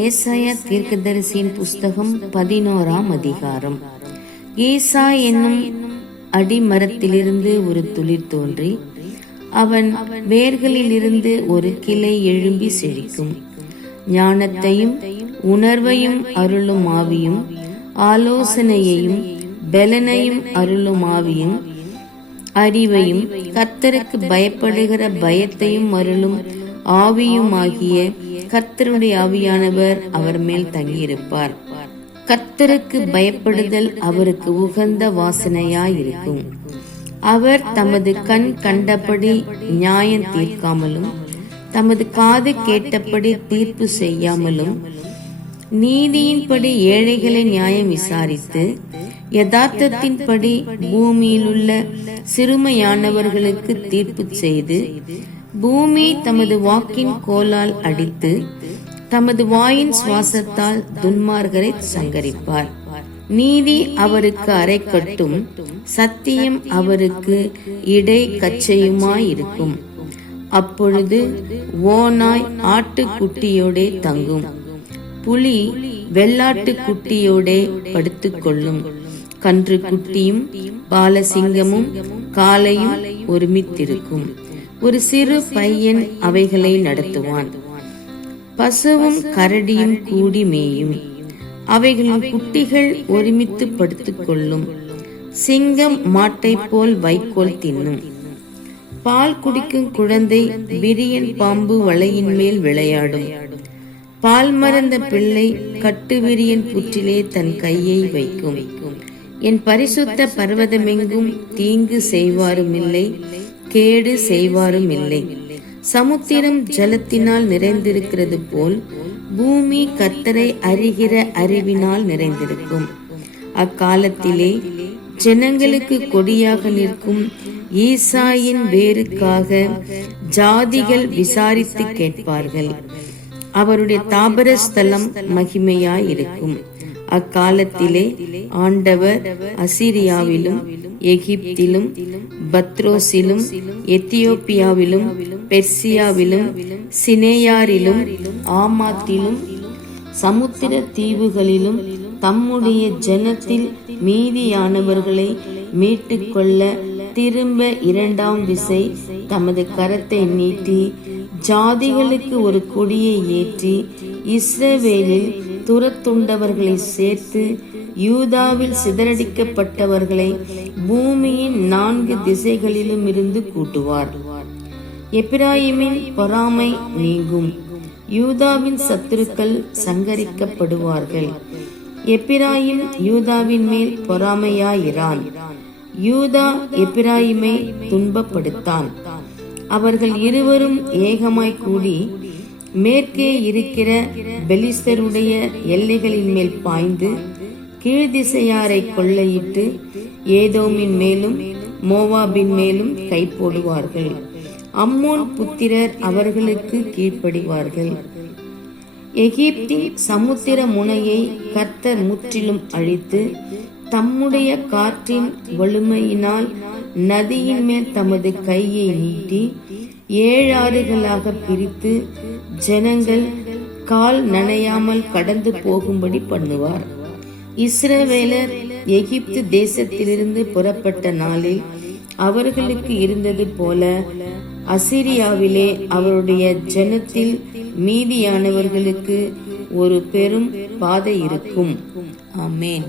ஏசாயா தீர்க்கதரிசியின் புஸ்தகம் 11ஆம் அதிகாரம். ஏசா என்னும் அடிமரத்திலிருந்து ஒரு துளிர் தோன்றி அவன் வேர்களிலிருந்து ஒரு கிளை எழும்பி செழிக்கும். ஞானத்தையும் உணர்வையும் அருளும் ஆவியும், ஆலோசனையையும் பெலனையும் அருளும் ஆவியும், அறிவையும் கர்த்தருக்கு பயப்படுகிற பயத்தையும் அருளும் ஆவியுமாகிய கர்த்தருடைய ஆவியானவர் அவர் மேல் தங்கியிருப்பார். கர்த்தருக்கு பயப்படுதல் அவருக்கு உகந்த வாசனையாயிருக்கும். அவர் தமது கண் கண்டபடி நியாயம் தீர்க்காமலும், தமது காது கேட்டபடி தீர்ப்பு செய்யாமலும், நீதியின்படி ஏழைகளை நியாயம் விசாரித்து, யதார்த்தத்தின்படி பூமியிலுள்ள சிறுமையானவர்களுக்கு தீர்ப்பு செய்து, பூமி தமது வாக்கின் கோலால் அடித்து, தமது வாயின் சுவாசத்தால் துன்மார்கரை சங்கரிப்பார். நீதி அவருக்கு அரைக்கட்டும், சத்தியம் அவருக்கு இடை கச்சையுமாயிருக்கும். அப்பொழுது ஓநாய் ஆட்டுக்குட்டியோடே தங்கும், புலி வெள்ளாட்டு குட்டியோடே படுத்துக்கொள்ளும். கன்று குட்டியும் பாலசிங்கமும் காளையும் ஒருமித்திருக்கும். ஒரு சிறு பையன் அவைகளை நடத்துவான். பசுவும் கரடியும் கூடி மேயும், அவைகளின் குட்டிகள் ஒருமித்து படுத்துக் கொள்ளும். சிங்கம் மாட்டை போல் வைக்கோல் தின்னும். பால் குடிக்கும் குழந்தை விரியன் பாம்பு வலையின் மேல் விளையாடும். பால் மறந்த பிள்ளை கட்டுவிரியன் புற்றிலே தன் கையை வைக்கும். என் பரிசுத்த பர்வதமெங்கும் தீங்கு செய்வாரும் இல்லை, கேடு செய்வாரும் இல்லை. சமுத்திரம் ஜலத்தினால் நிறைந்திருக்கிறது போல் பூமி கர்த்தரை அறிகிற அறிவினால் நிறைந்திருக்கும். அக்காலத்திலே ஜனங்களுக்கு கொடியாக நிற்கும் ஈசாயின் வேருக்காக ஜாதிகள் விசாரித்து கேட்பார்கள். அவருடைய தாபர ஸ்தலம் மகிமையாயிருக்கும். அக்காலத்திலே ஆண்டவர் அசிரியாவிலும், எகிப்திலும், பத்ரோசிலும், எத்தியோப்பியாவிலும், பெர்சியாவிலும், சினேயாரிலும், ஆமாத்திலும், சமுத்திர தீவுகளிலும் தம்முடைய ஜனத்தில் மீதியானவர்களை மீட்டுக்கொள்ள திரும்ப இரண்டாம் விசை தமது கரத்தை நீட்டி ஜாதிகளுக்கு ஒரு கொடியை ஏற்றி இஸ்ரவேலில் துரத்துண்டவர்களை சேர்த்து யூதாவில் சிதறடிக்கப்பட்டவர்களை பூமியின் 4 திசைகளிலும் இருந்து கூட்டுவார். எப்பிராயிமின் பொறாமை நீங்கும், யூதாவின் சத்துருக்கள் சங்கரிக்கப்படுவார்கள். எப்பிராயிம் யூதாவின் மேல் பொறாமையாயிரான், யூதா எப்பிராயிமை துன்பப்படுத்தான். அவர்கள் இருவரும் ஏகமாய் கூடி மேற்கே இருக்கிற பெலிஸ்தருடைய எல்லைகளின் மேல் பாய்ந்து கீழ்திசையாரை கொள்ளையிட்டு ஏதோமின் மேலும் மோவாபின் மேலும் கை போடுவார்கள். அம்மோன் புத்திரர் அவர்களுக்கு கீழ்ப்படிவார்கள். எகிப்தின் சமுத்திர முனையை கர்த்தர் முற்றிலும் அழித்து, தம்முடைய காற்றின் வலிமையினால் நதியின் மேல் தமது கையை நீட்டி 7 ஆறுகளாக பிரித்து ஜனங்கள் கால் நனையாமல் கடந்து போகும்படி பண்ணுவார். இஸ்ரவேலர் எகிப்து தேசத்திலிருந்து புறப்பட்ட நாளில் அவர்களுக்கு இருந்தது போல அசிரியாவிலே அவருடைய ஜனத்தில் மீதியானவர்களுக்கு ஒரு பெரும் பாதை இருக்கும். ஆமென்.